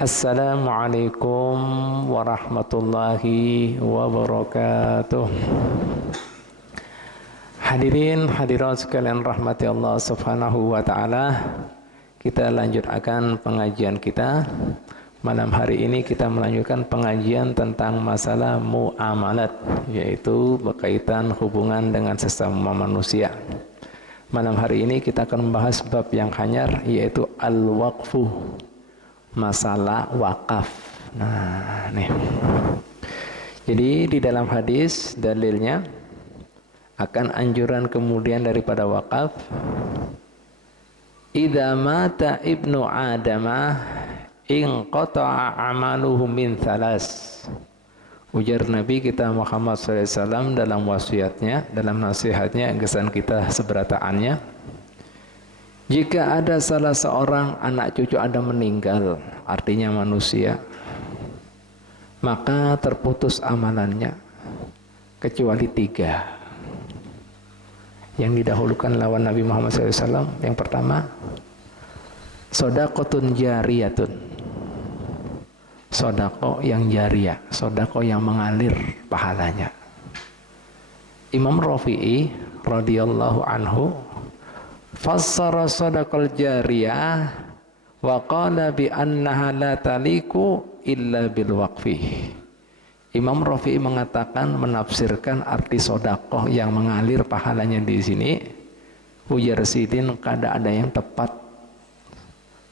Assalamualaikum warahmatullahi wabarakatuh. Hadirin hadirat sekalian rahmati Allah Subhanahu wa taala. Kita lanjutkan pengajian kita. Malam hari ini kita melanjutkan pengajian tentang masalah muamalat, yaitu berkaitan hubungan dengan sesama manusia. Malam hari ini kita akan membahas bab yang hanyar, yaitu al-waqfu, masalah wakaf. Nah, nih. Jadi di dalam hadis dalilnya akan anjuran kemudian daripada wakaf. Idza mata ibnu adamah in qata'a amaluhu min thalas. Ujar Nabi kita Muhammad SAW dalam wasiatnya, dalam nasihatnya, kesan kita seberataannya. Jika ada salah seorang anak cucu Adam meninggal, artinya manusia, maka terputus amalannya kecuali 3 yang didahulukan lawan Nabi Muhammad SAW. Yang pertama, sodaqotun jariyatun, sodaqo yang jariyah, sodaqo yang mengalir pahalanya. Imam Rafi'i radhiyallahu anhu fassara sadaqal jariyah wa qala bi annaha la taliku illa bil waqfi. Imam Rafi'i mengatakan, menafsirkan arti sedekah yang mengalir pahalanya di sini, ujar sidin kada ada yang tepat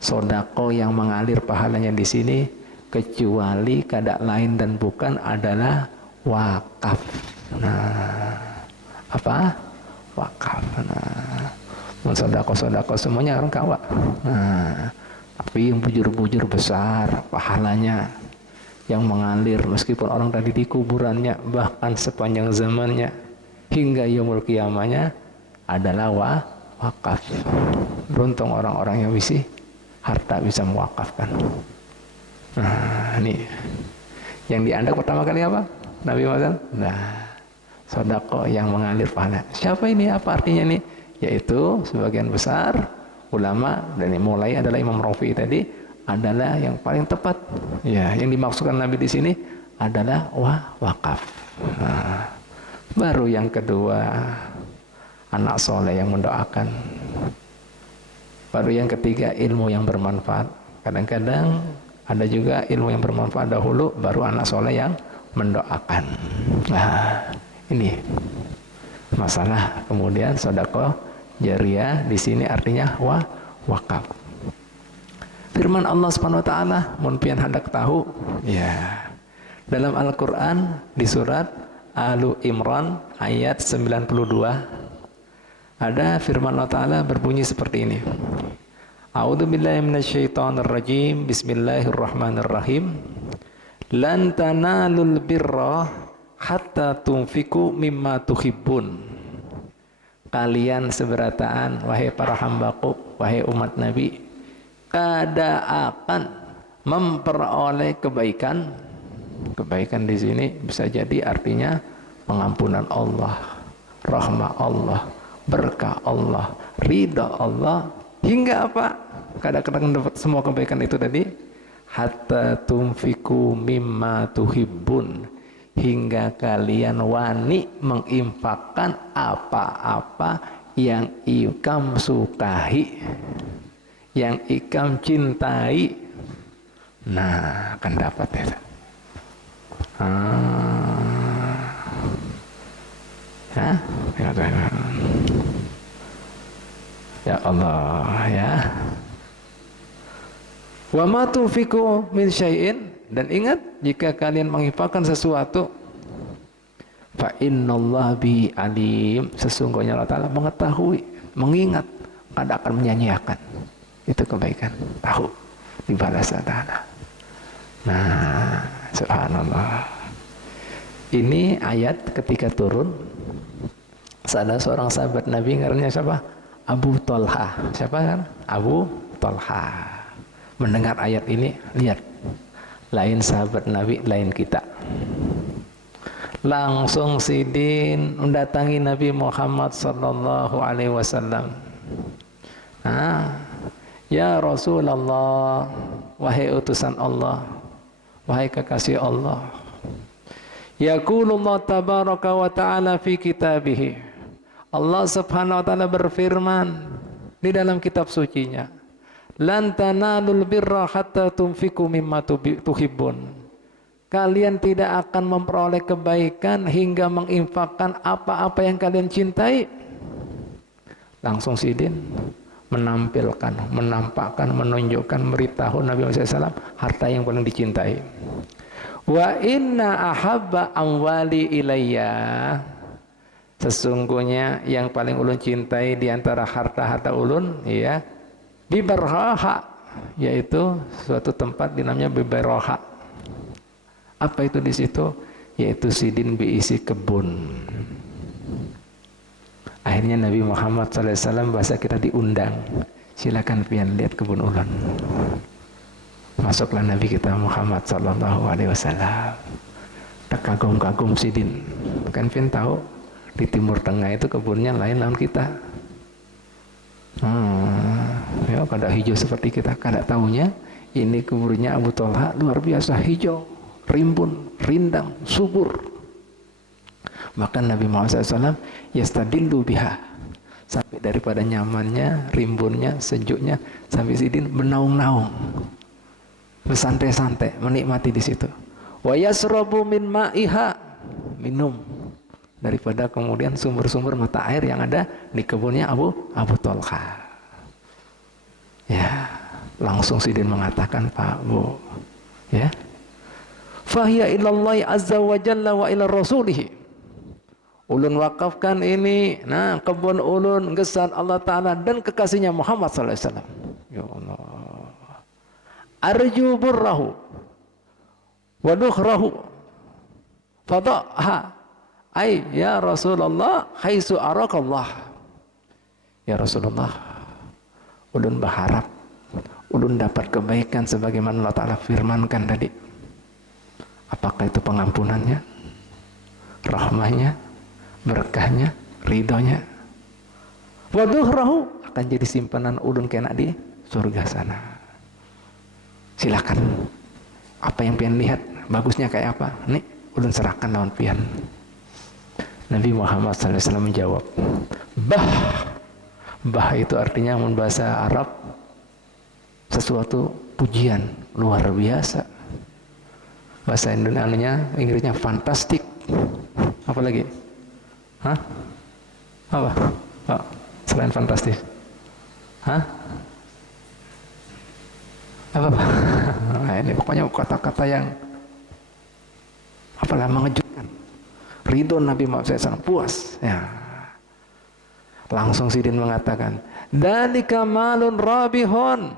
sedekah yang mengalir pahalanya di sini kecuali kada lain dan bukan adalah wakaf. Nah, apa? Wakaf. Nah, sodako semuanya orang kawa. Nah, tapi yang bujur-bujur besar pahalanya yang mengalir meskipun orang tadi di kuburannya, bahkan sepanjang zamannya hingga yaumul qiyamahnya adalah wakaf. Beruntung orang-orang yang harta bisa mewakafkan. Nah, ini yang diandak pertama kali apa? Nabi Muhammad. Nah, sodako yang mengalir pahala. Siapa ini? Apa artinya ini? Yaitu sebagian besar ulama, dan yang mulai adalah Imam Rafi'i tadi, adalah yang paling tepat. Ya, yang dimaksudkan Nabi di sini adalah wakaf. Nah, baru yang kedua, anak soleh yang mendoakan. Baru yang ketiga, ilmu yang bermanfaat. Kadang-kadang ada juga ilmu yang bermanfaat dahulu, baru anak soleh yang mendoakan. Nah, ini masalah kemudian sedekah jariyah di sini artinya wakaf. Firman Allah Subhanahu wa taala, mun pian hendak tahu, ya. Dalam Al-Qur'an di surat Alu Imran ayat 92 ada firman Allah taala berbunyi seperti ini. A'udzubillahi minasyaitonirrajim. Bismillahirrahmanirrahim. Lan tanalul birra hatta tunfiku mimma tuhibbun. Kalian seberataan, wahai para hambaku, wahai umat Nabi, kada akan memperoleh kebaikan. Kebaikan di sini bisa jadi artinya pengampunan Allah, rahmat Allah, berkah Allah, ridha Allah, hingga apa? Kadang-kadang dapat semua kebaikan itu tadi, hatta tunfiku mimma tuhibbun, hingga kalian wani menginfakkan apa-apa yang ikam sukai, yang ikam cintai. Nah, akan dapat ya. Ya Allah, ya. Wa ma tunfiqu min syai'in, dan ingat, jika kalian menginfakkan sesuatu, fa innallaha bi alim, sesungguhnya Allah Ta'ala mengetahui, mengingat, kada akan menyanyiakan itu kebaikan, tahu dibalas Allah Ta'ala. Nah, subhanallah, ini ayat ketika turun, ada seorang sahabat Nabi, namanya siapa? Abu Talha. Siapa kan? Abu Talha. Mendengar ayat ini, lihat, lain sahabat Nabi, lain kita. Langsung sidin mendatangi Nabi Muhammad sallallahu alaihi wasallam. Nah, Ya Rasulullah, wahai utusan Allah, wahai kekasih Allah. Yaqulullah tabaraka wa ta'ala fi kitabih. Allah subhanahu wa ta'ala berfirman di dalam kitab sucinya. Lan tanalul birra hatta tunfiqu mimma tuhibbun. Kalian tidak akan memperoleh kebaikan hingga menginfakkan apa-apa yang kalian cintai. Langsung Sidin menampilkan, menampakkan, menunjukkan, memberitahu Nabi Muhammad SAW harta yang paling dicintai. Wa inna ahabba amwali ilayya, sesungguhnya yang paling ulun cintai di antara harta-harta ulun, ya, bibarha, yaitu suatu tempat dinamanya bibarha. Apa itu di situ? Yaitu Sidin berisi kebun. Akhirnya Nabi Muhammad SAW bahasa kita diundang, silakan pian lihat kebun ulun. Masuklah Nabi kita Muhammad SAW. Tak kagum-kagum Sidin. Kan pian tahu di Timur Tengah itu kebunnya lain kita. Ya kada hijau seperti kita. Kada tahunya ini kebunnya Abu Talha luar biasa hijau, rimbun, rindang, subur. Bahkan Nabi Muhammad SAW yastadillu biha, sampai daripada nyamannya, rimbunnya, sejuknya, sampai Sidin bernaung-naung, bersantai-santai, menikmati di situ. Wa yasrabu min ma'iha, minum daripada kemudian sumber-sumber mata air yang ada di kebunnya Abu Talha. Ya, langsung Sidin mengatakan, Pak Bu, ya, fahiya ilallahi azza wa jalla wa ila rasulihi. Ulun wakafkan ini, nah kebun ulun gesan Allah Ta'ala dan kekasihnya Muhammad SAW. Ya Allah, arju burrahu wa dukhrahu fada'ha ay ya Rasulullah haisu arakallah. Ya Rasulullah, ulun berharap ulun dapat kebaikan sebagaimana Allah Ta'ala firmankan tadi. Apakah itu pengampunannya, rahmahnya, berkahnya, ridhonya. Waduhrahu, akan jadi simpanan ulun kena di surga sana. Silakan, apa yang pian lihat bagusnya kayak apa, nih ulun serahkan lawan pian. Nabi Muhammad SAW menjawab, bah itu artinya bahasa Arab sesuatu pujian luar biasa. Bahasa Inggrisnya fantastik. Apa lagi? Hah? Apa? Oh, selain fantastis? Hah? Apa? Nah, ini pokoknya kata-kata yang apalah mengejutkan. Ridho Nabi Muhammad SAW, puas. Ya. Langsung Sidin mengatakan, dalika malun rabihun.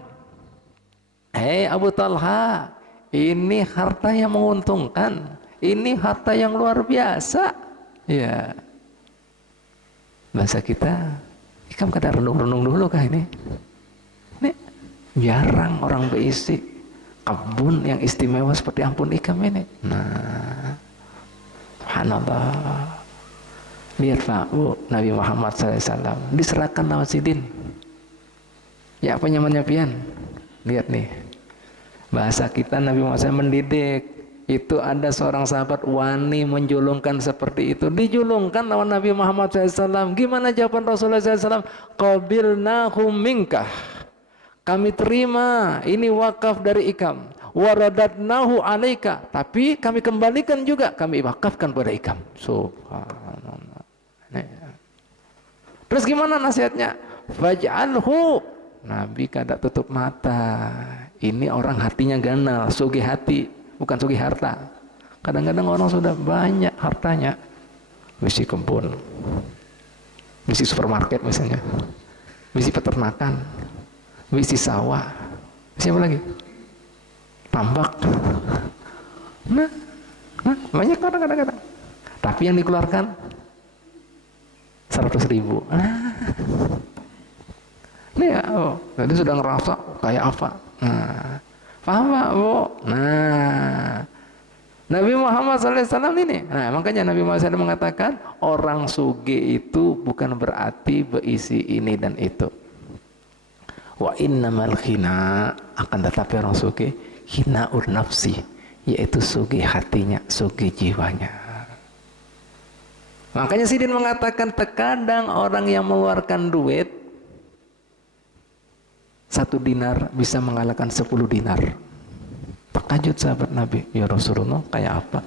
Hei Abu Talha, ini harta yang menguntungkan. Ini harta yang luar biasa. Ya. Bahasa kita, ikam kada renung-renung dulu kah ini? Ini jarang orang berisi kebun yang istimewa seperti ampun ikam ini. Nah, subhanallah. Lihat Pak Bu, Nabi Muhammad SAW diserahkan lawan Sidin. Ya apa nyamannya pian? Lihat nih, bahasa kita Nabi Muhammad SAW mendidik. Itu ada seorang sahabat wani menjulungkan seperti itu, dijulungkan lawan Nabi Muhammad SAW. Gimana jawaban Rasulullah SAW? Qabilnahum minkah, kami terima ini wakaf dari ikam. Waradatnahu alaika, tapi kami kembalikan juga, kami wakafkan pada ikam. Subhanallah. Terus gimana nasihatnya? Faj'alhu, Nabi kada tutup mata. Ini orang hatinya ganal, sugih hati, bukan sugih harta. Kadang-kadang orang sudah banyak hartanya, misi kebun, misi supermarket misalnya, misi peternakan, misi sawah, misi apa lagi? Tambak. Nah, banyak orang kadang-kadang. Tapi yang dikeluarkan 100.000. Ini ya, jadi sudah ngerasa kayak apa? Nah, paham Pak Bu? Nah, Nabi Muhammad SAW ini, nah makanya Nabi Muhammad SAW mengatakan orang sugih itu bukan berarti berisi ini dan itu. Wa innamal khina, akan tetapi orang sugih khinaun nafsi, yaitu sugih hatinya, sugih jiwanya. Makanya Sidin mengatakan terkadang orang yang mengeluarkan duit 1 dinar bisa mengalahkan 10 dinar. Terkajut sahabat Nabi, ya Rasulullah, kayak apa?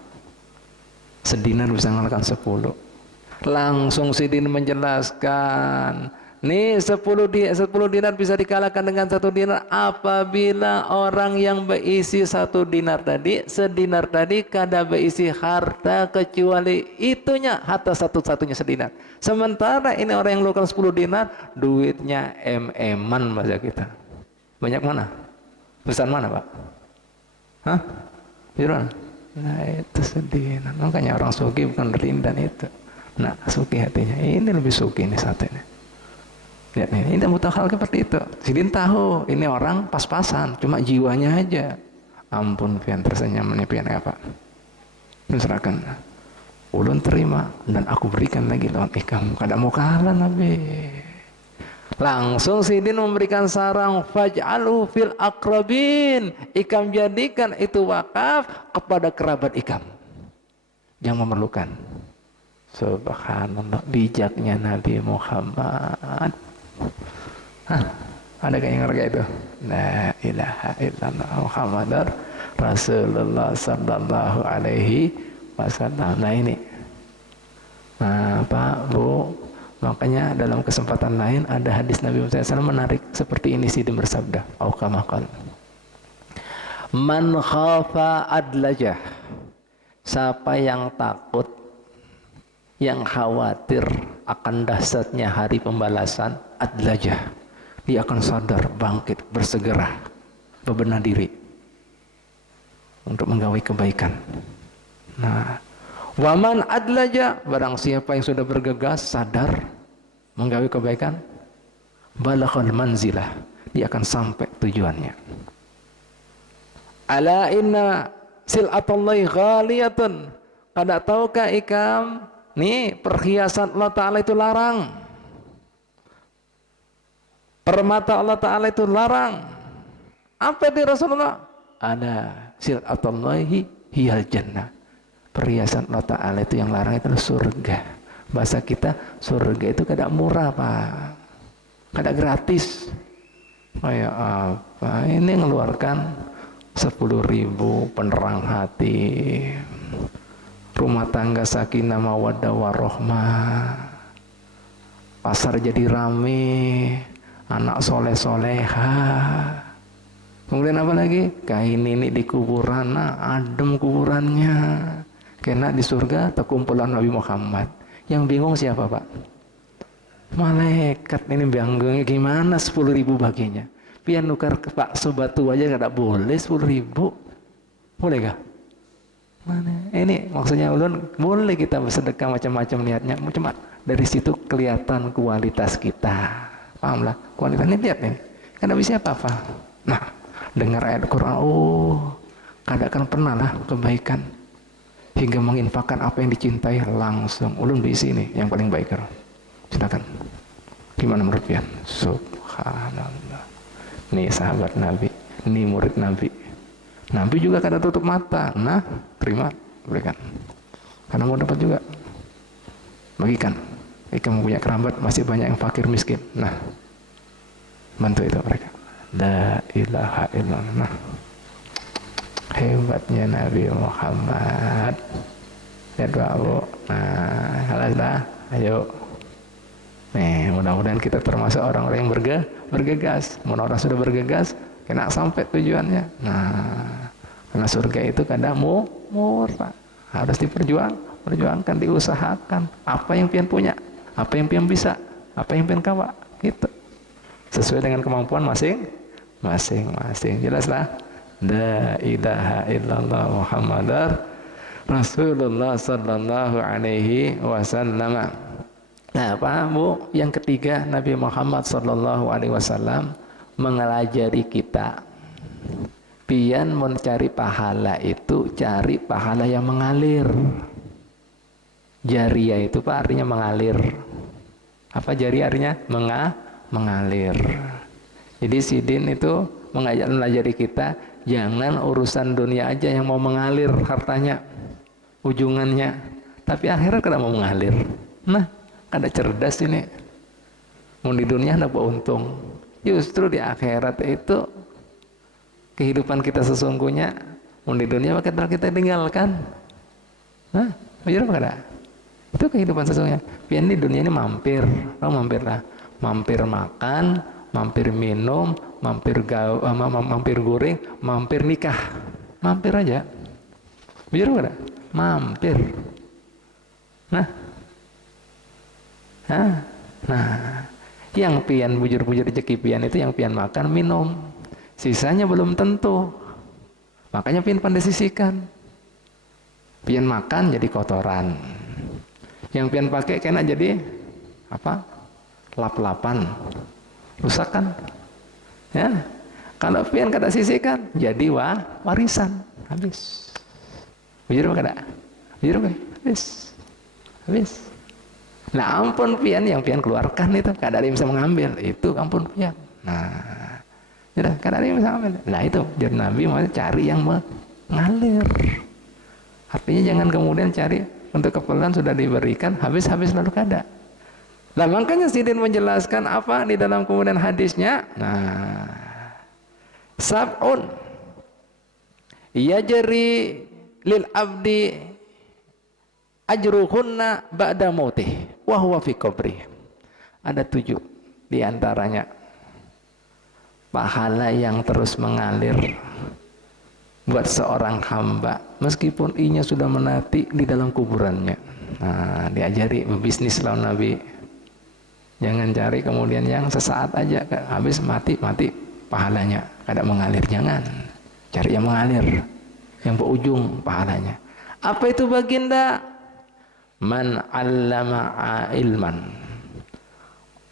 Sedinar bisa mengalahkan 10. Langsung Sidin menjelaskan, nih 10 dinar bisa dikalahkan dengan 1 dinar apabila orang yang berisi 1 dinar tadi, sedinar tadi kada berisi harta kecuali itunya, harta satu-satunya sedinar. Sementara ini orang yang mengeluarkan 10 dinar, duitnya em-eman bahasa kita. Banyak mana? Besar mana, Pak? Hah? Biruan? Nah itu sedinar. Makanya orang sugih bukan rindan itu. Nah, sugih hatinya. Ini lebih sugih ini satu ini. Lihat nih, ini butuh hal seperti itu. Sidin tahu, ini orang pas-pasan, cuma jiwanya aja. Ampun, pian tersenyum ini pian apa? Serahkan. Ulun terima dan aku berikan lagi lawan ikam. Kada mau kalah Nabi. Langsung Sidin memberikan saran, faj'alhu fil aqrabin. Ikam jadikan itu wakaf kepada kerabat ikam yang memerlukan. Subhanallah, bijaknya Nabi Muhammad. Hah, ada yang ngerti itu? La ilaha illallah Muhammadar Rasulullah sallallahu alaihi wasallam. Nah ini, nah Pak Bu, makanya dalam kesempatan lain ada hadis Nabi Muhammad SAW menarik seperti ini. Sidin bersabda, aukamakal, man khafa adlajah, siapa yang takut, yang khawatir akan dahsyatnya hari pembalasan, adlajah, dia akan sadar, bangkit, bersegera, berbenah diri untuk menggapai kebaikan. Nah, waman adlaja, barang siapa yang sudah bergegas, sadar, menggapai kebaikan, balaghal manzilah, dia akan sampai tujuannya. Ala inna sil'atullahi ghaliyatun, kada tahukah ikam, nih perhiasan Allah Ta'ala itu larang, permata Allah Ta'ala itu larang. Apa itu Rasulullah? Ada sil'atullahi hiyal jannah, perhiasan Allah Ta'ala itu yang larang itu surga. Bahasa kita, surga itu kada murah Pak, kada gratis. Kayak apa? Ini ngeluarkan 10.000 penerang hati, rumah tangga sakinah mawaddah warohmah, pasar jadi rame, anak soleh soleha. Kemudian apa lagi? Kain ini di kuburan, nah, adem kuburannya. Karena di surga terkumpulan Nabi Muhammad. Yang bingung siapa Pak? Malaikat ini bingung gimana 10.000 baginya. Pian nukar ke bakso batu aja kada boleh 10.000. Boleh kah? Mana? Ini maksudnya ulun boleh kita bersedekah macam-macam niatnya. Cuma dari situ kelihatan kualitas kita. Pahamlah? Kualitas ini lihat nih. Kada bisa apa-apa. Nah, dengar ayat Quran, oh, kada akan pernah lah kebaikan hingga menginfakkan apa yang dicintai langsung. Ulun di sini yang paling baik. Silakan. Gimana menurut pian? Subhanallah. Nih sahabat Nabi, nih murid Nabi. Nabi juga kada tutup mata. Nah, terima, berikan. Karena mau dapat juga. Bagikan. Jika punya kerabat masih banyak yang fakir miskin. Nah, bantu itu mereka. La ilaha illallah. Nah, hebatnya Nabi Muhammad. Ya doa Bu. Nah, halas dah. Ayo. Nih, mudah-mudahan kita termasuk orang-orang yang bergegas. Mun orang sudah bergegas, kena sampai tujuannya. Nah, karena surga itu kadang murah. Harus perjuangkan, diusahakan. Apa yang pian punya, apa yang pian bisa, apa yang pian kawa, gitu. Sesuai dengan kemampuan masing-masing. Jelaslah. La ilaha illallah Muhammadar Rasulullah sallallahu alaihi wasallam. Nah, Pak Bu, yang ketiga, Nabi Muhammad sallallahu alaihi wasallam mengelajari kita pian mencari pahala itu, cari pahala yang mengalir. Jariyah itu Pak artinya mengalir. Apa jariyah artinya? Mengalir. Jadi Sidin itu mengajari kita jangan urusan dunia aja yang mau mengalir hartanya ujungannya, tapi akhirat kada mau mengalir. Nah, kada cerdas ini. Mau di dunia ada untung, justru di akhirat itu kehidupan kita sesungguhnya. Mau di dunia kita tinggalkan. Nah, benar apa kada? Itu kehidupan sesungguhnya. Pian di dunia ini mampir, mampir lah, mampir makan, mampir minum, mampir mampir goreng, mampir nikah, mampir aja. Benar apa kada? Mampir. Nah, yang pian bujur-bujur rezeki pian itu yang pian makan minum, sisanya belum tentu. Makanya pian pandai sisihkan. Pian makan jadi kotoran, yang pian pakai kena jadi apa? Lap-lapan, rusak kan? Ya, kalau pian kada sisihkan jadi warisan, habis. Bujur apa kada? Bujur apa? Habis. Nah, ampun pian yang pian keluarkan itu kada ada yang bisa mengambil, itu ampun pian. Nah, tidak kada ada yang bisa mengambil. Nah itu jadi Nabi mau cari yang mengalir. Artinya jangan kemudian cari untuk keperluan sudah diberikan habis lalu kada. Nah makanya Sidin menjelaskan apa di dalam kemudian hadisnya. Nah, sab'un yajri lil abdi ajruhunna ba'da mautih wa huwa fi qabri. Ada 7 diantaranya pahala yang terus mengalir buat seorang hamba meskipun inya sudah menati di dalam kuburannya. Nah, diajari berbisnis lawan Nabi. Jangan cari kemudian yang sesaat aja habis mati pahalanya kada mengalir, jangan. Cari yang mengalir, yang berujung pahalanya. Apa itu baginda? Man 'allama ilman,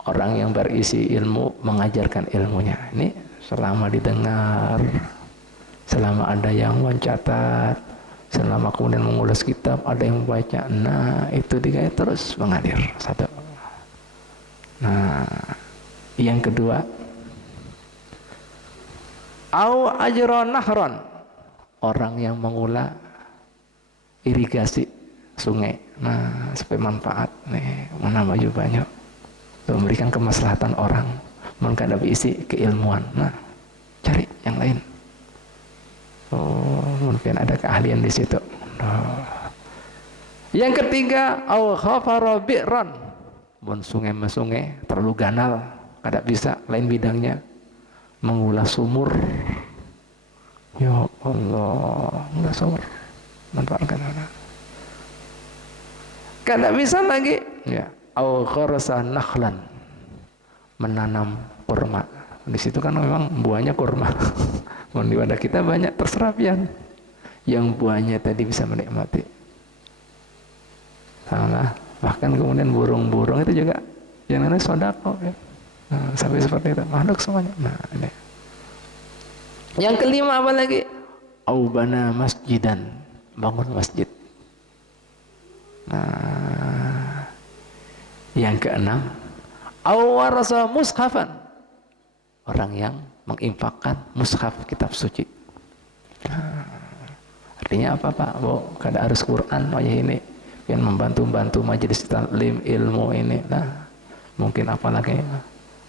orang yang berisi ilmu mengajarkan ilmunya. Ini selama didengar, selama ada yang mencatat, selama kemudian mengulas kitab, ada yang membaca. Nah, itu dia terus mengalir. Satu. Nah, yang kedua, au ajra nahron, orang yang mengolah irigasi sungai. Nah, supaya manfaat nih, mana baju banyak, memberikan kemaslahatan orang, menghadapi isi keilmuan. Nah, cari yang lain. Oh, mungkin ada keahlian di situ. Oh. Yang ketiga, au khafara bi'ran, bon sungai terlalu ganal, kada bisa lain bidangnya, mengulas sumur. Ya Allah, mengulas sumur, manfaatkan orang. Kada bisa lagi, ya. Au kharasa nakhlan, menanam kurma. Di situ kan memang buahnya kurma. Di wadah kita banyak terserapian yang buahnya tadi bisa menikmati. Sama, bahkan kemudian burung-burung itu juga yang namanya sodako, ya. Nah, sampai seperti itu makhluk semuanya. Nah, ini. Yang kelima apa lagi? Au bana masjidan, bangun masjid. Nah, yang keenam, awarasa mushafan, orang yang menginfakkan mushaf kitab suci. Nah, artinya apa Pak? Bo, kada harus Quran, oh ya ini yang membantu majelis taklim ilmu ini. Nah, mungkin apalagi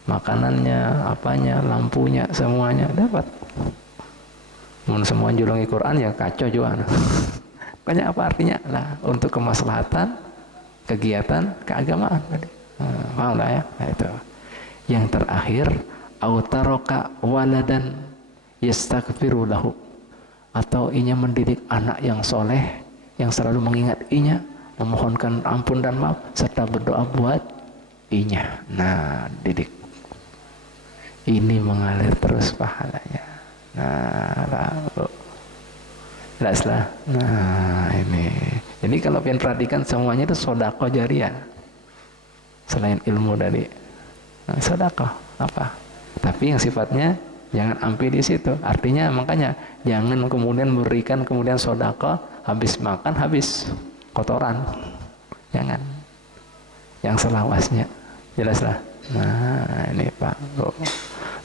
makanannya, apanya, lampunya, semuanya dapat. Mun semua julungi Quran ya kacau juga. Makanya apa artinya? Nah, untuk kemaslahatan kegiatan keagamaan tadi. Paham lah ya? Nah, itu. Yang terakhir, autaroka waladan yastaghfiru lahu, atau inya mendidik anak yang soleh yang selalu mengingat inya, memohonkan ampun dan maaf serta berdoa buat inya. Nah, didik. Ini mengalir terus pahalanya. Nah, lalu jelaslah. Nah, ini. Jadi kalau pian perhatikan semuanya itu sodako jariah. Selain ilmu dari sodako apa? Tapi yang sifatnya jangan ambil di situ. Artinya makanya jangan kemudian berikan kemudian sodako habis makan habis kotoran. Jangan. Yang selawasnya. Jelaslah. Nah, ini Pak.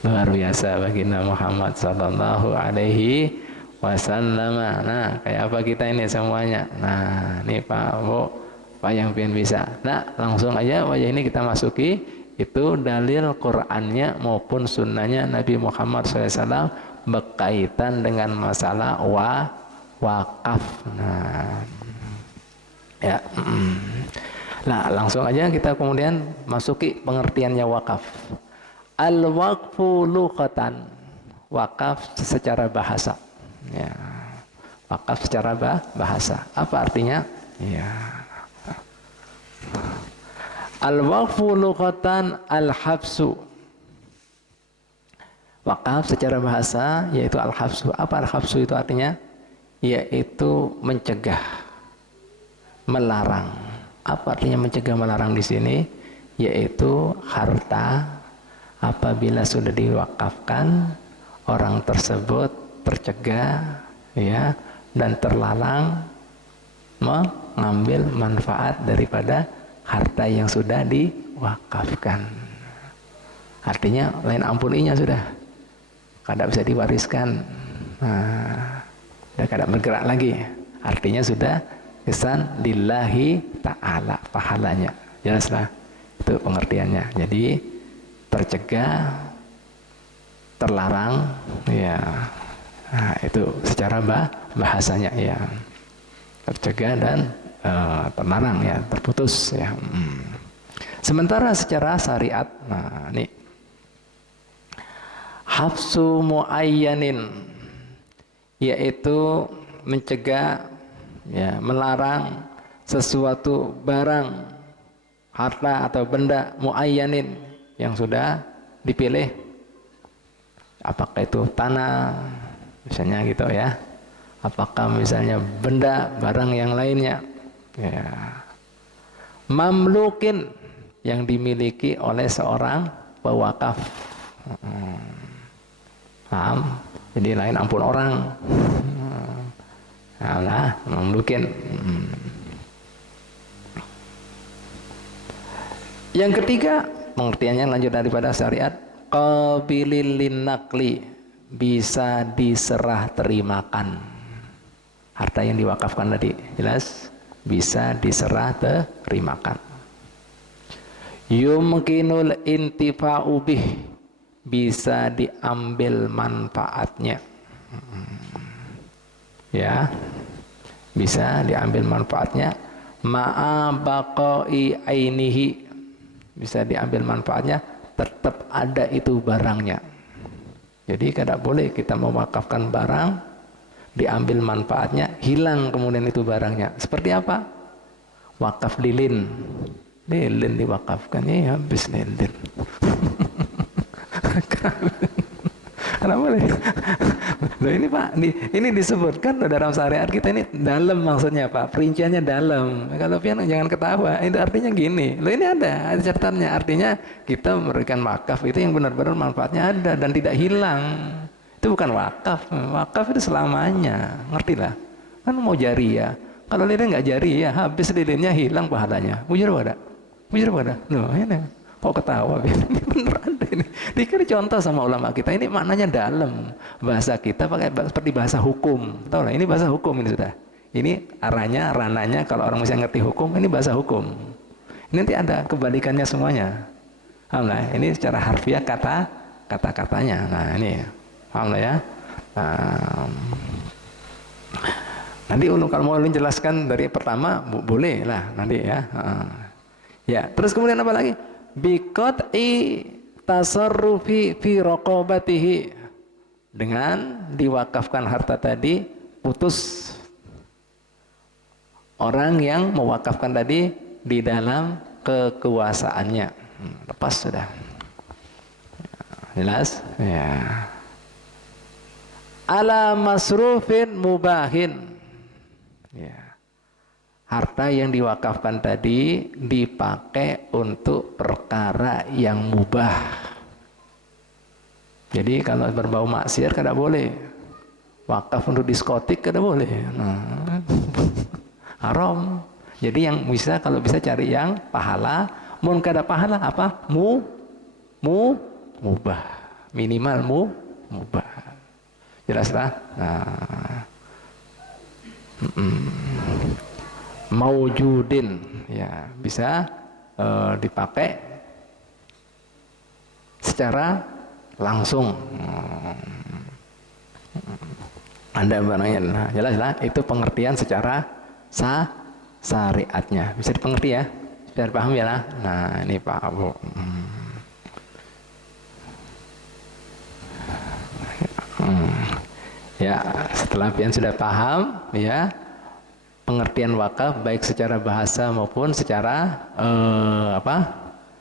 Luar biasa baginda Muhammad sallallahu alaihi wasallam. Nah, kayak apa kita ini semuanya? Nah, ini Pak Bu, Pak yang pengen bisa. Nah, langsung aja wajah ini kita masuki itu dalil Qur'annya maupun sunnahnya Nabi Muhammad SAW berkaitan dengan masalah wakaf. Nah, ya. Nah, langsung aja kita kemudian masuki pengertiannya wakaf. Al-waqfu lughatan, wakaf secara bahasa. Ya. Wakaf secara bahasa. Apa artinya? Ya. Al-waqfu lughatan al-habsu. Wakaf secara bahasa yaitu al-habsu. Apa al-habsu itu artinya? Yaitu mencegah, melarang. Apa artinya mencegah, melarang di sini? Yaitu harta apabila sudah diwakafkan, orang tersebut tercegah, ya, dan terlarang mengambil manfaat daripada harta yang sudah diwakafkan. Artinya lain ampuninya sudah, kada bisa diwariskan, udah kada bergerak lagi. Artinya sudah kesan lillahi ta'ala pahalanya. Jelaslah itu pengertiannya. Jadi tercegah, terlarang, ya. Nah, itu secara bahasanya ya. Tercegah dan terlarang ya, terputus ya. Sementara secara syariat, nah ini hafsu muayyanin, yaitu mencegah, ya, melarang sesuatu barang, harta atau benda muayyanin yang sudah dipilih, apakah itu tanah misalnya gitu ya, apakah misalnya benda barang yang lainnya, ya, mamlukin yang dimiliki oleh seorang pewakaf. Paham? Jadi lain ampun orang. Nah, mamlukin. Yang ketiga, pengertiannya lanjut daripada syariat, qabilil linnaqli, bisa diserah terimakan. Harta yang diwakafkan tadi, jelas bisa diserah terimakan. Yumkinul intifa'u bih, bisa diambil manfaatnya. Ya, bisa diambil manfaatnya. Ma'a baqai ainihi, bisa diambil manfaatnya, tetap ada itu barangnya. Jadi tidak boleh kita mewakafkan barang, diambil manfaatnya, hilang kemudian itu barangnya. Seperti apa? Wakaf lilin, lilin diwakafkan, ya habis lilin. Kenapa boleh? Loh ini Pak, ini disebutkan dalam syariat kita ini dalam, maksudnya Pak, perinciannya dalam. Kalau pian jangan ketawa, itu artinya gini. Loh ini ada catatannya, artinya kita memberikan wakaf itu yang benar-benar manfaatnya ada dan tidak hilang. Itu bukan wakaf. Wakaf itu selamanya, ngerti lah. Kan mau jariah. Kalau lilin nggak jariah, habis lilinnya hilang pahalanya. Bujur pada, bujur pada. Loh ini. Kok ketawa? Ini bener ada ini. Dikira contoh sama ulama kita. Ini maknanya dalam. Bahasa kita pakai seperti bahasa hukum. Tahu lah, ini bahasa hukum ini sudah. Ini arahnya, rananya kalau orang bisa ngerti hukum, ini bahasa hukum. Ini nanti ada kebalikannya semuanya. Alhamdulillah, ini secara harfiah kata-katanya. Nah ini, alhamdulillah ya. Nanti kalau mau jelaskan dari pertama, boleh lah nanti ya. Ya, terus kemudian apa lagi? Biqat'i tasarrufi fi raqabatihi, dengan diwakafkan harta tadi, putus orang yang mewakafkan tadi di dalam kekuasaannya, lepas sudah. Jelas? Ya. Ala masrufin mubahin, ya. Harta yang diwakafkan tadi dipakai untuk perkara yang mubah. Jadi kalau berbau maksiat kada boleh. Wakaf untuk diskotik kada boleh. Nah, haram. Jadi yang bisa, kalau bisa cari yang pahala. Mun kada pahala apa? Mubah. minimal mubah. Jelas lah. Nah, maujudin ya bisa dipakai secara langsung. Ada barangnya. Nah, jelas lah itu pengertian secara syariatnya. Bisa dipengerti ya? Biar paham ya lah. Nah, ini Pak Bu. Ya, setelah pian sudah paham ya pengertian wakaf baik secara bahasa maupun secara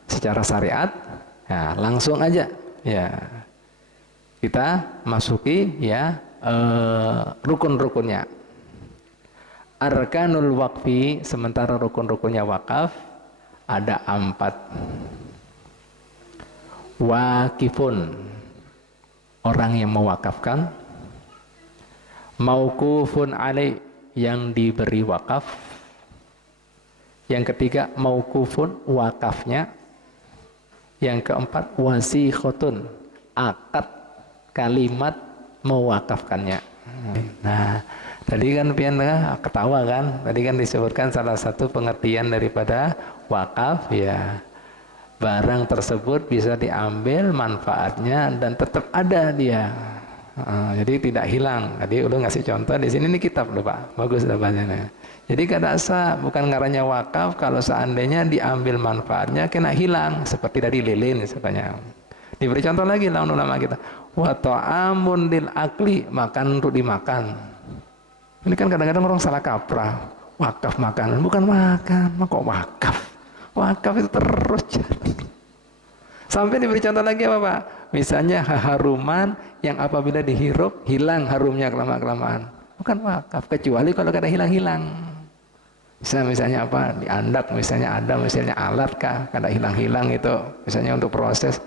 secara syariat, ya langsung aja ya kita masuki ya rukun-rukunnya. Arkanul waqfi, sementara rukun-rukunnya wakaf ada 4. Wakifun, orang yang mewakafkan. Mauqufun alaih, yang diberi wakaf. Yang ketiga mauqufun, wakafnya. Yang keempat wasikhotun, akad kalimat mewakafkannya. Nah, tadi kan pian ketawa kan? Tadi kan disebutkan salah satu pengertian daripada wakaf ya. Barang tersebut bisa diambil manfaatnya dan tetap ada dia. Jadi tidak hilang. Tadi udah ngasih contoh di sini, ini kitab loh Pak, bagus lah bacanya. Jadi kadasa bukan ngarannya wakaf kalau seandainya diambil manfaatnya kena hilang, seperti dari lilin misalnya. Diberi contoh lagi lah ulama kita, wa ta'amun lil akli, makan untuk dimakan. Ini kan kadang-kadang orang salah kaprah, wakaf makanan, bukan makan, kok wakaf? Wakaf itu terus sampai diberi contoh lagi apa Pak? Misalnya haruman yang apabila dihirup hilang harumnya kelamaan. Bukan wakaf, kecuali kalau kada hilang-hilang. Misalnya apa? Diandak misalnya ada misalnya alat kah, kada hilang-hilang itu misalnya untuk proses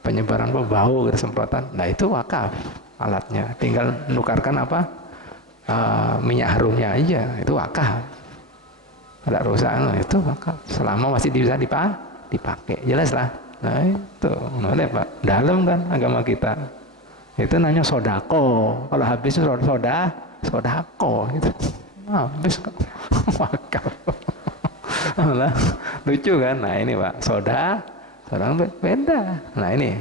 penyebaran bau gitu, semprotan. Nah itu wakaf alatnya. Tinggal nukarkan apa? Minyak harumnya aja, itu wakaf. Ada rusak, itu wakaf. Selama masih bisa dipakai, jelas lah. Nah itu, nah, Pak, dalam kan agama kita. Itu namanya sodako. Kalau habis sodako gitu. Habis kok wakaf. Lucu kan? Nah ini Pak, soda beda. Nah ini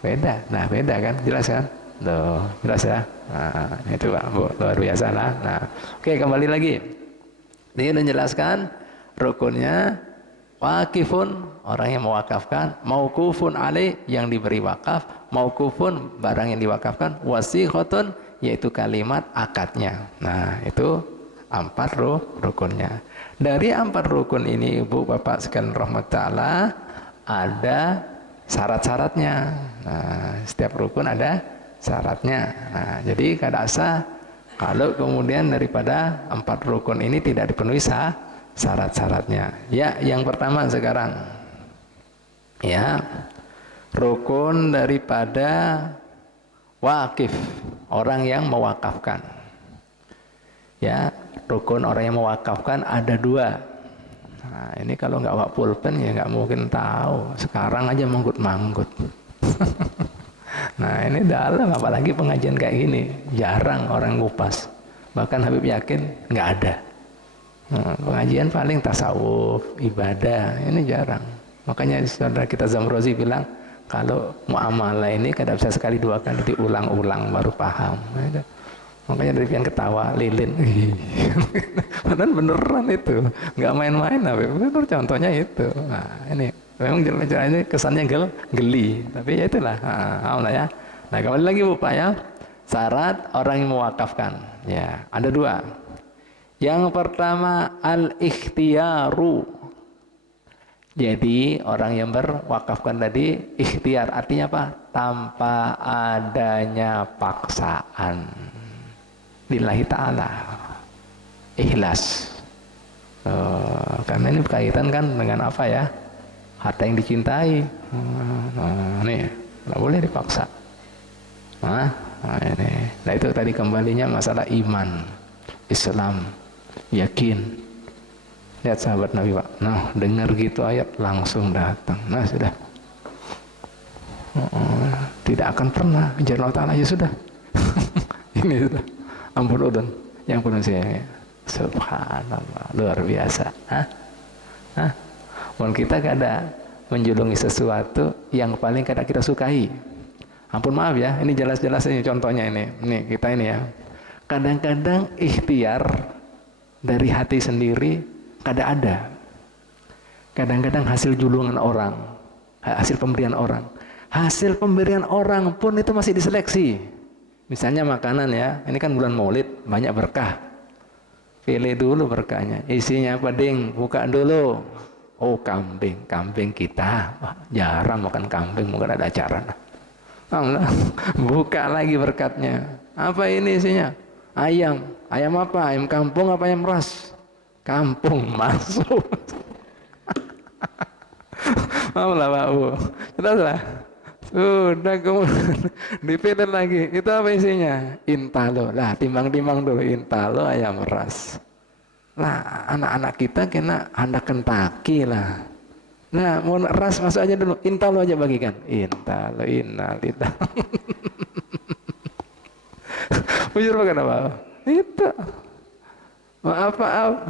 beda. Nah beda kan? Jelas kan? Tuh, jelas ya. Nah itu Pak, Bu, luar biasa lah. Nah, oke kembali lagi. Dia menjelaskan rukunnya. Wakifun, orang yang mewakafkan. Mauqufun alaih, yang diberi wakaf. Mauqufun, barang yang diwakafkan. Wasikhotun, yaitu kalimat akadnya. Nah itu 4 rukunnya. Dari 4 rukun ini Ibu Bapak sekalian rahmat ta'ala, ada syarat-syaratnya. Nah setiap rukun ada syaratnya. Nah jadi kadasa kalau kemudian daripada 4 rukun ini tidak dipenuhi syarat-syaratnya. Ya, yang pertama sekarang ya, rukun daripada wakif, orang yang mewakafkan. Ya, rukun orang yang mewakafkan ada 2. Nah, ini kalau nggak bawa pulpen ya nggak mungkin tahu. Sekarang aja manggut-manggut. Nah, ini dalam, apalagi pengajian kayak gini, jarang orang ngupas. Bahkan Habib yakin nggak ada. Pengajian paling tasawuf, ibadah, ini jarang. Makanya saudara kita Zamrozi bilang, kalau muamalah ini kadang bisa sekali 2 kali diulang-ulang baru paham. Makanya dari pian ketawa, lilin. Padahal beneran itu, nggak main-main. Bener contohnya itu. Nah ini memang ini kesannya geli, tapi ya itulah. Nah ya. Nah kembali lagi Bu Pak ya, syarat orang yang mewakafkan. Ya ada 2. Yang pertama al-ikhtiyaru. Jadi orang yang berwakafkan tadi ikhtiar, artinya apa? Tanpa adanya paksaan. Lillahi ta'ala. Ikhlas. Karena ini berkaitan kan dengan apa ya? Harta yang dicintai. Nih, nggak boleh dipaksa. Nah ini. Nah itu tadi kembalinya masalah iman, Islam. Yakin. Lihat sahabat Nabi Pak, nah dengar gitu ayat langsung datang. Nah sudah, tidak akan pernah kejar Allah Ta'ala, ya sudah. Ini sudah, ampun udun yang penuh saya. Subhanallah, luar biasa. Hah? Walaupun kita kada menjulungi sesuatu yang paling kada kita sukai. Ampun maaf ya, ini jelas-jelas ini contohnya ini. Nih kita ini ya. Kadang-kadang ikhtiar dari hati sendiri kada ada. Kadang-kadang hasil julungan orang, hasil pemberian orang. Hasil pemberian orang pun itu masih diseleksi. Misalnya makanan ya, ini kan bulan Maulid, banyak berkah. Pilih dulu berkahnya. Isinya apa ding? Buka dulu. Oh kambing, kambing kita. Wah, jarang makan kambing, mungkin ada acara. Buka lagi berkatnya. Apa ini isinya? Ayam. Ayam apa? Ayam kampung apa ayam ras? Kampung, masuk. Maaflah Pak Bu. Kita sudah kemudian dipilih lagi. Itu apa isinya? Intalo. Lah timbang-timbang dulu intalo ayam ras. Lah anak-anak kita kena anda Kentucky lah. Nah mau ras masuk aja dulu. Intalo aja bagikan. Intalo, innalita. Bujur bukan apa? Itu. Maaf,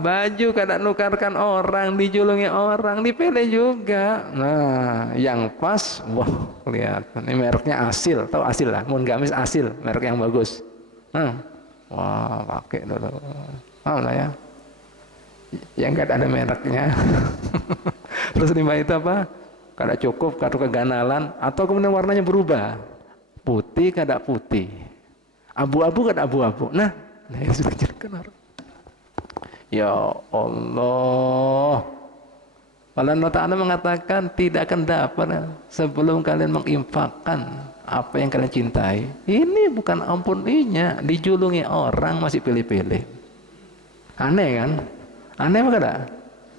baju kada nukarkan orang, dijulungi orang, dipilih juga. Nah, yang pas, wah, lihat, ini mereknya Asil, tahu Asil lah, mun gamis Asil, merek yang bagus. Wah, pakai dulu. Lah ya. Yang kada ada mereknya. Terus lima itu apa? Kada cukup, kada keganalan, atau kemudian warnanya berubah. Putih kada putih. Abu-abu kada abu-abu. Nah yang sudah jelaskan orang. Ya Allah, Allah Ta'ala mengatakan tidak akan dapat sebelum kalian menginfakkan apa yang kalian cintai. Ini bukan ampuninya, dijulungi orang masih pilih-pilih. Aneh kan? Aneh apa kada?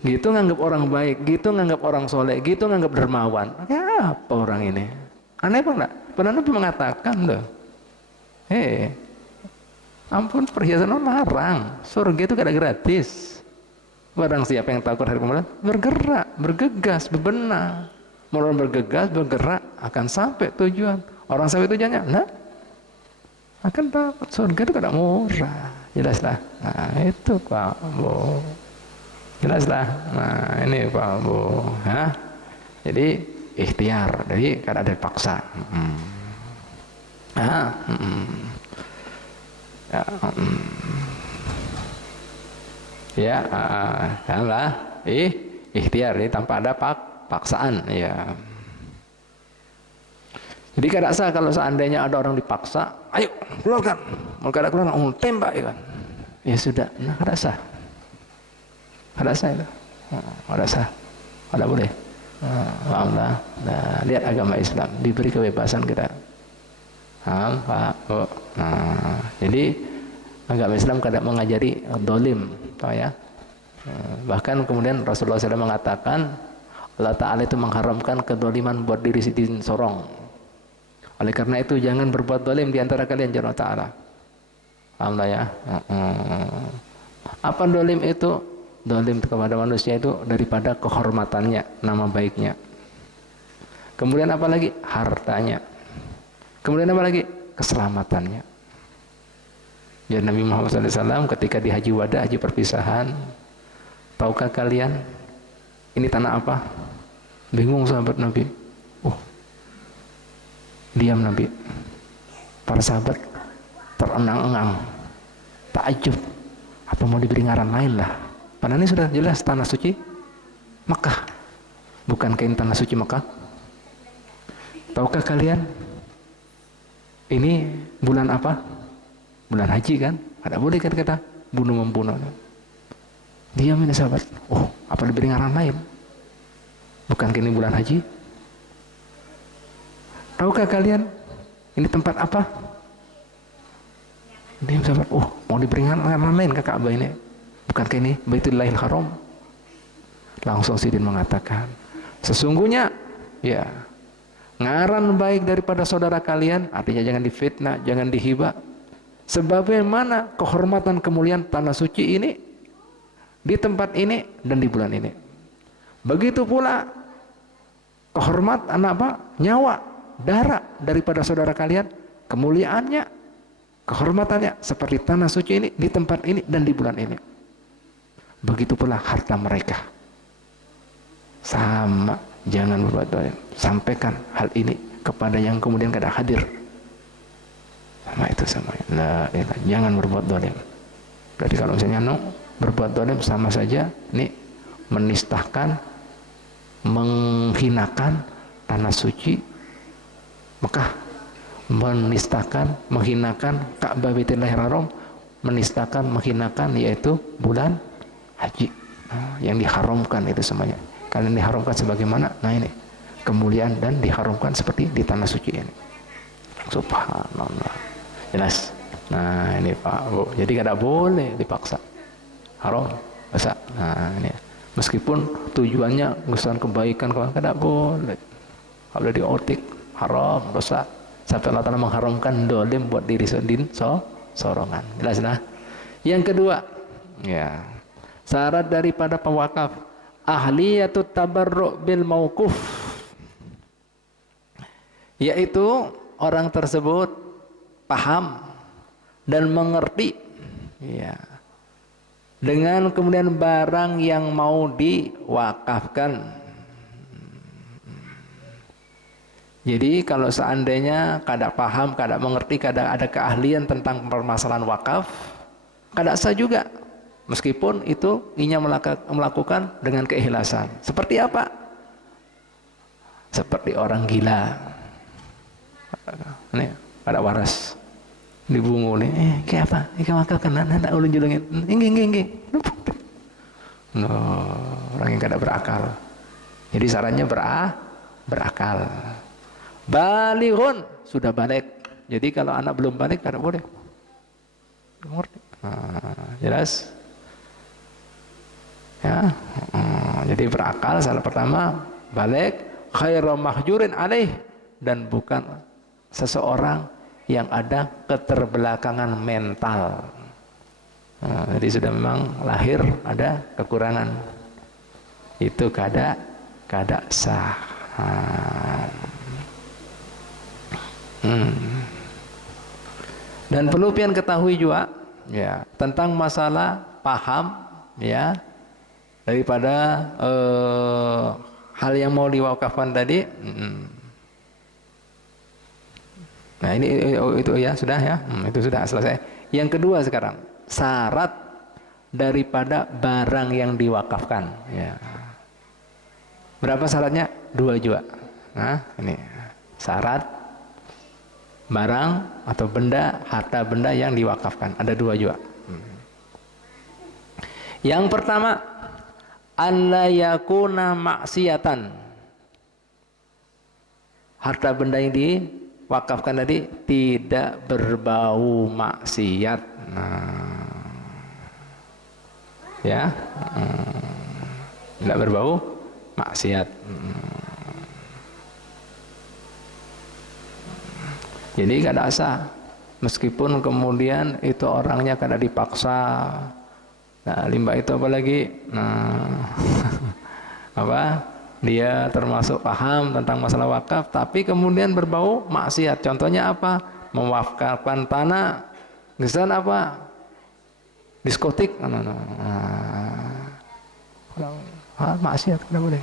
Gitu nganggap orang baik, gitu nganggap orang soleh, gitu nganggap dermawan. Apa orang ini? Aneh apa enggak? Padahal Nabi mengatakan loh, ampun perhiasan larang, surga itu kada gratis. Barang siapa yang takut hari kemudian bergerak, bergegas, bebenah. Mulai bergegas, bergerak akan sampai tujuan. Orang sampai tujuannya, nah akan dapat surga itu kada murah. Jelaslah. Nah itu Pak Bu. Jelaslah. Nah ini Pak Bu. Jadi ikhtiar, jadi kada ada paksa. Lah ikhtiar ini tanpa ada paksaan ya. Jadi kada sah kalau seandainya ada orang dipaksa, ayo keluarkan, mau kada keluarkan, tembak ya kan. Ya sudah, nah kada sah. Kada sah itu. Kada sah. Kada boleh. Alhamdulillah. Nah, lihat agama Islam diberi kebebasan kita. Jadi agama Islam kadang mengajari dolim, tahu ya. Bahkan kemudian Rasulullah SAW mengatakan Allah Ta'ala itu mengharamkan kedoliman buat diri sendiri sorong. Oleh karena itu jangan berbuat dolim di antara kalian, Allah Ta'ala. Alhamdulillah ya. Apa dolim itu? Dolim kepada manusia itu daripada kehormatannya, nama baiknya. Kemudian apa lagi? Hartanya. Kemudian apa lagi? Keselamatannya. Ya Nabi Muhammad SAW ketika di haji wada, haji perpisahan, tahukah kalian ini tanah apa? Bingung sahabat Nabi. Diam Nabi. Para sahabat terengang-engang, takjub. Apa mau diberi ngaran lain lah? Padahal ini sudah jelas tanah suci Mekah. Bukankah ini tanah suci Mekah? Tahukah kalian ini bulan apa? Bulan haji kan? Ada boleh kata-kata bunuh-membunuh. Diam ini sahabat. Apa diberi ngaran lain? Bukankah ini bulan haji? Tahukah kalian ini tempat apa? Diam sahabat. Mau diberi ngaran lain ke Ka'bah ini? Bukankah ini Baitullahil Haram? Langsung Sidin mengatakan, sesungguhnya ya ngaran baik daripada saudara kalian, artinya jangan difitnah, jangan dihibah. Sebagaimana kehormatan kemuliaan tanah suci ini di tempat ini dan di bulan ini. Begitu pula kehormatan nyawa darah daripada saudara kalian, kemuliaannya, kehormatannya seperti tanah suci ini, di tempat ini dan di bulan ini. Begitu pula harta mereka. Sama, jangan berbuat dolim. Sampaikan hal ini kepada yang kemudian kada hadir. Sama itu semuanya. Nah, jangan berbuat dolim. Berarti kalau misalnya berbuat dolim sama saja nih menistahkan, menghinakan tanah suci Mekah, menistahkan, menghinakan Ka'bah Baitullahil Haram, menistakan, menghinakan yaitu bulan haji yang diharamkan itu semuanya. Kalian diharamkan sebagaimana, nah ini kemuliaan dan diharamkan seperti di tanah suci ini. Subhanallah, jelas. Nah ini Pak Bu, jadi kada boleh dipaksa, haram, dosa. Nah ini meskipun tujuannya ngusahakan kebaikan, kada boleh. Kalau diotik haram, dosa. Sampai Allah Ta'ala mengharamkan dolim buat diri sendiri sorongan. Jelas nah. Yang kedua, ya, syarat daripada pewakaf ahliyatut tabarru' bil mauquf, yaitu orang tersebut paham dan mengerti, ya, dengan kemudian barang yang mau diwakafkan. Jadi kalau seandainya kada paham, kada mengerti, kada ada keahlian tentang permasalahan wakaf, kada sah juga. Meskipun itu inya melakukan dengan keikhlasan. Seperti apa? Seperti orang gila. Ini kada waras. Dibungu nih, kayak apa? Kayak wakaf kan nak ulun julungin. Nggih. No, orang yang kada berakal. Jadi sarannya berakal. Balighun, sudah balik. Jadi kalau anak belum balik kada boleh. Ngerti? Nah, jelas? Ya. Jadi berakal salah pertama, balik, khairu mahjurin alaih, dan bukan seseorang yang ada keterbelakangan mental. Nah, jadi sudah memang lahir ada kekurangan. Itu kada sah. Dan perlu pian ketahui juga, ya, tentang masalah paham, ya, daripada hal yang mau diwakafkan tadi. Nah ini itu ya sudah ya, itu sudah selesai. Yang kedua sekarang syarat daripada barang yang diwakafkan. Ya. Berapa syaratnya? 2 juga. Nah ini syarat barang atau benda, harta benda yang diwakafkan. Ada 2 juga. Yang pertama, alla yakuna maksiatan. Harta benda yang diwakafkan tadi tidak berbau maksiat. Nah, ya, tidak berbau maksiat. Jadi kada sah, meskipun kemudian itu orangnya kada dipaksa. Nah, limbah itu apalagi, nah, apa? Dia termasuk paham tentang masalah wakaf, tapi kemudian berbau maksiat. Contohnya apa? Mewakafkan tanah, misalnya apa? Diskotik, maksiat kada boleh.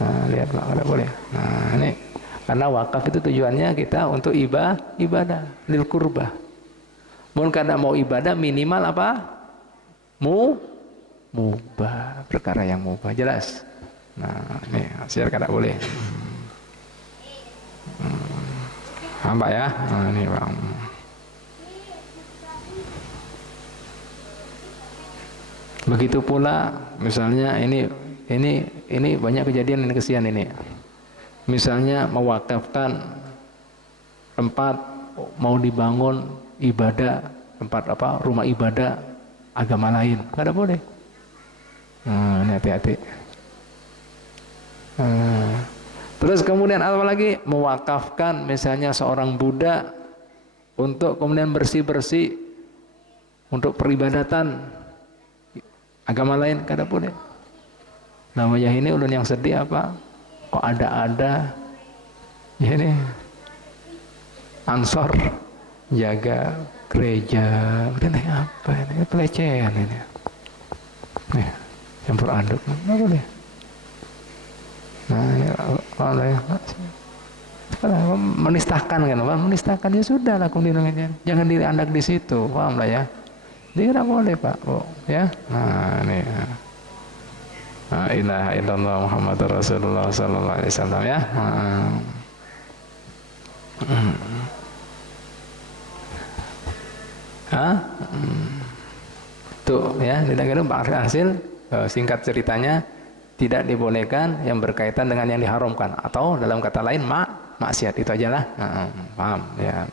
Nah, lihat Pak, kada boleh. Nah, ini karena wakaf itu tujuannya kita untuk ibadah lil kurbah. Mun kada mau ibadah minimal apa? Mubah, perkara yang mubah, jelas. Nah, ini hasil kada boleh. Apa ya? Nah, ini Bang. Begitu pula misalnya ini banyak kejadian ini, kesian ini. Misalnya mewakafkan tempat mau dibangun ibadah, tempat apa, rumah ibadah agama lain, kada boleh. Nah, ini hati-hati. Terus kemudian apa lagi? Mewakafkan misalnya seorang budak untuk kemudian bersih-bersih untuk peribadatan agama lain, kada boleh. Namanya ini ulun yang sedih apa? Kok ada Ya ini Ansor jaga gereja, ini apa ini? Pelecehan ini. Nih, campur aduk, nggak boleh. Nah, ya, menistakan kan, menistakan ya sudah lakum dinunya, jangan diandak di situ, paham lah ya. Dia tidak boleh Pak, Bu, ya. Nah, ini. La ilaha illallah Muhammadur Rasulullah sallallahu alaihi wasallam ya. Tuh ya, tidak ada Pak hasil singkat ceritanya tidak dibolehkan yang berkaitan dengan yang diharamkan atau dalam kata lain maksiat itu aja lah. Paham ya.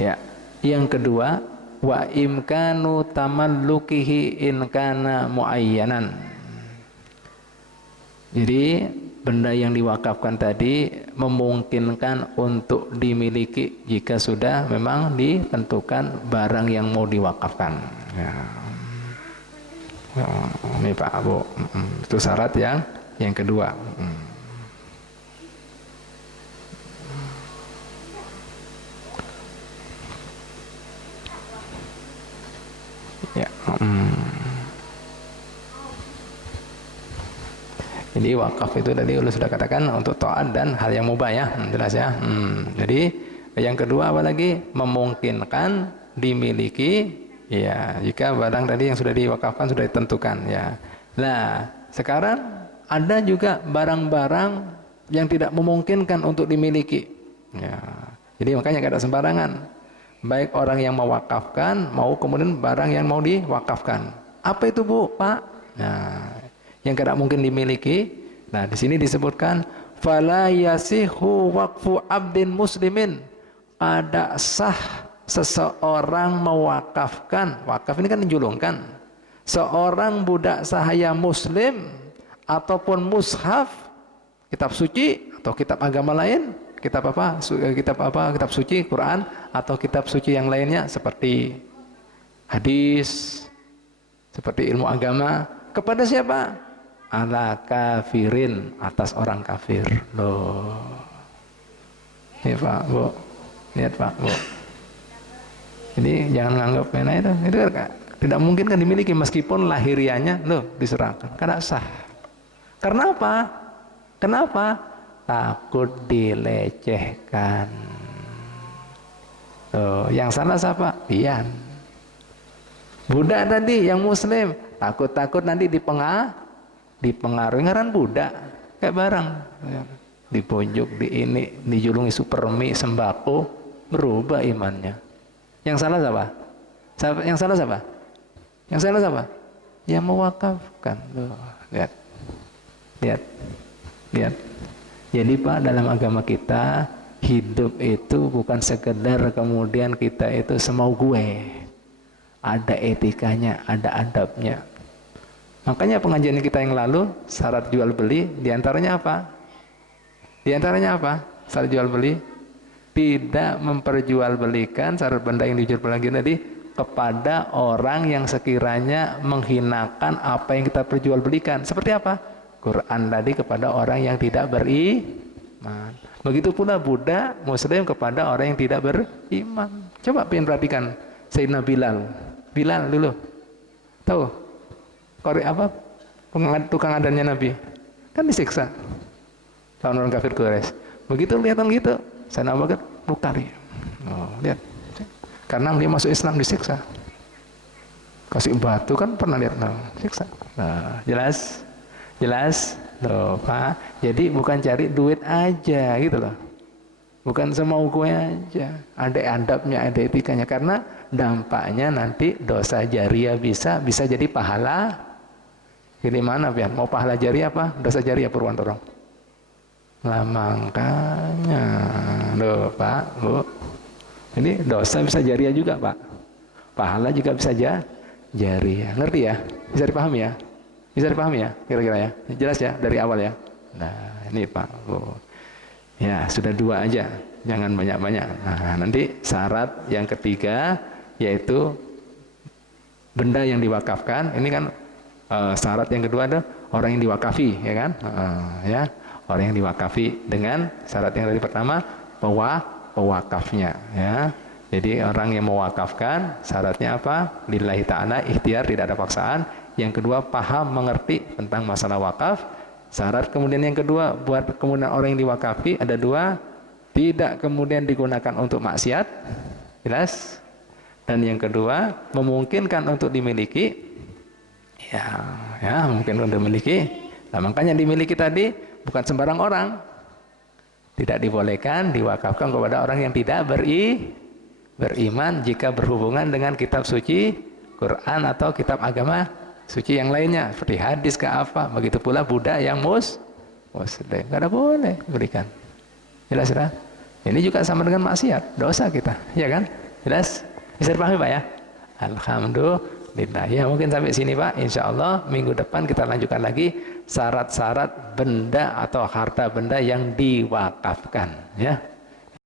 Ya. Yang kedua, wa imkanu tamallukihi in kana muayyanan. Jadi benda yang diwakafkan tadi memungkinkan untuk dimiliki jika sudah memang ditentukan barang yang mau diwakafkan. Ya. Ini Pak Abu, itu syarat yang kedua. Ya. Jadi wakaf itu tadi sudah katakan untuk taat dan hal yang mubah ya, jelas ya. Jadi yang kedua apa lagi? Memungkinkan dimiliki ya jika barang tadi yang sudah diwakafkan sudah ditentukan ya. Nah sekarang ada juga barang-barang yang tidak memungkinkan untuk dimiliki ya. Jadi makanya tidak sembarangan, baik orang yang mewakafkan mau kemudian barang yang mau diwakafkan. Apa itu Bu, Pak? Nah yang tidak mungkin dimiliki. Nah, di sini disebutkan fala yasihu waqfu abdin muslimin. Ada sah seseorang mewakafkan. Wakaf ini kan menjulungkan. Seorang budak sahaya muslim ataupun mushaf, kitab suci atau kitab agama lain, kitab apa? Kitab suci, Quran atau kitab suci yang lainnya seperti hadis, seperti ilmu agama kepada siapa? Ala kafirin, atas orang kafir. Loh. Ini Pak Bu, lihat Pak Bu. Jadi jangan menganggap itu kan tidak mungkin kan dimiliki meskipun lahirianya loh diserahkan. Karena sah. Karena apa? Kenapa? Takut dilecehkan. Loh, yang salah siapa? Pian. Budak tadi yang muslim takut nanti dipengaruhi ngaran budak kayak barang diponjok dijulungi supermi sembako berubah imannya. Yang salah siapa? Yang salah siapa? Yang salah siapa? Yang mewakafkan. Loh, lihat. Jadi Pak, dalam agama kita hidup itu bukan sekedar kemudian kita itu semau gue. Ada etikanya, ada adabnya. Makanya pengajian kita yang lalu syarat jual beli diantaranya apa? Diantaranya apa? Syarat jual beli tidak memperjualbelikan syarat benda yang dijual belikan tadi kepada orang yang sekiranya menghinakan apa yang kita perjualbelikan. Seperti apa? Quran tadi kepada orang yang tidak beriman. Begitu pula budak muslim kepada orang yang tidak beriman. Coba perhatikan Sayyidina Bilal dulu. Tahu? Apa tukang adannya Nabi kan disiksa lawan orang kafir Quraisy. Begitu lihat gitu saya Abu Bakar Bukari. Oh, lihat karena dia masuk Islam disiksa, kasih batu kan pernah lihat siksa. Nah, jelas loh Pak. Jadi bukan cari duit aja gitu loh, bukan semau gue aja, ada adabnya, ada etikanya, karena dampaknya nanti dosa jariah bisa jadi pahala. Ini mana Pian? Mau pahala jariah apa? Dosa jariah Purwantoro. Lah makanya loh Pak, Bu. Ini dosa bisa jariah juga Pak. Pahala juga bisa jariah. Ngerti ya? Bisa dipahami ya? Bisa dipahami ya? Kira-kira ya? Jelas ya dari awal ya? Nah ini Pak, Bu. Ya sudah 2 aja. Jangan banyak-banyak. Nah nanti syarat yang ketiga yaitu benda yang diwakafkan. Ini kan syarat yang kedua ada orang yang diwakafi, ya kan? Ya, orang yang diwakafi dengan syarat yang tadi pertama, pewakafnya, ya. Jadi orang yang mewakafkan syaratnya apa? Lillahi ta'ala, ikhtiar, tidak ada paksaan. Yang kedua, paham, mengerti tentang masalah wakaf. Syarat kemudian yang kedua, buat kemudian orang yang diwakafi ada dua, tidak kemudian digunakan untuk maksiat, jelas. Dan yang kedua, memungkinkan untuk dimiliki, ya mungkin untuk dimiliki. Nah, makanya dimiliki tadi bukan sembarang orang. Tidak dibolehkan diwakafkan kepada orang yang tidak beriman jika berhubungan dengan kitab suci, Quran atau kitab agama suci yang lainnya, seperti hadis ke apa. Begitu pula budak yang muslim, tidak boleh berikan. Jelas ya? Ini juga sama dengan maksiat, dosa kita, ya kan? Jelas? Bisa dipahami Pak ya? Alhamdulillah. Ya mungkin sampai sini Pak. Insya Allah minggu depan kita lanjutkan lagi syarat-syarat benda atau harta benda yang diwakafkan, ya.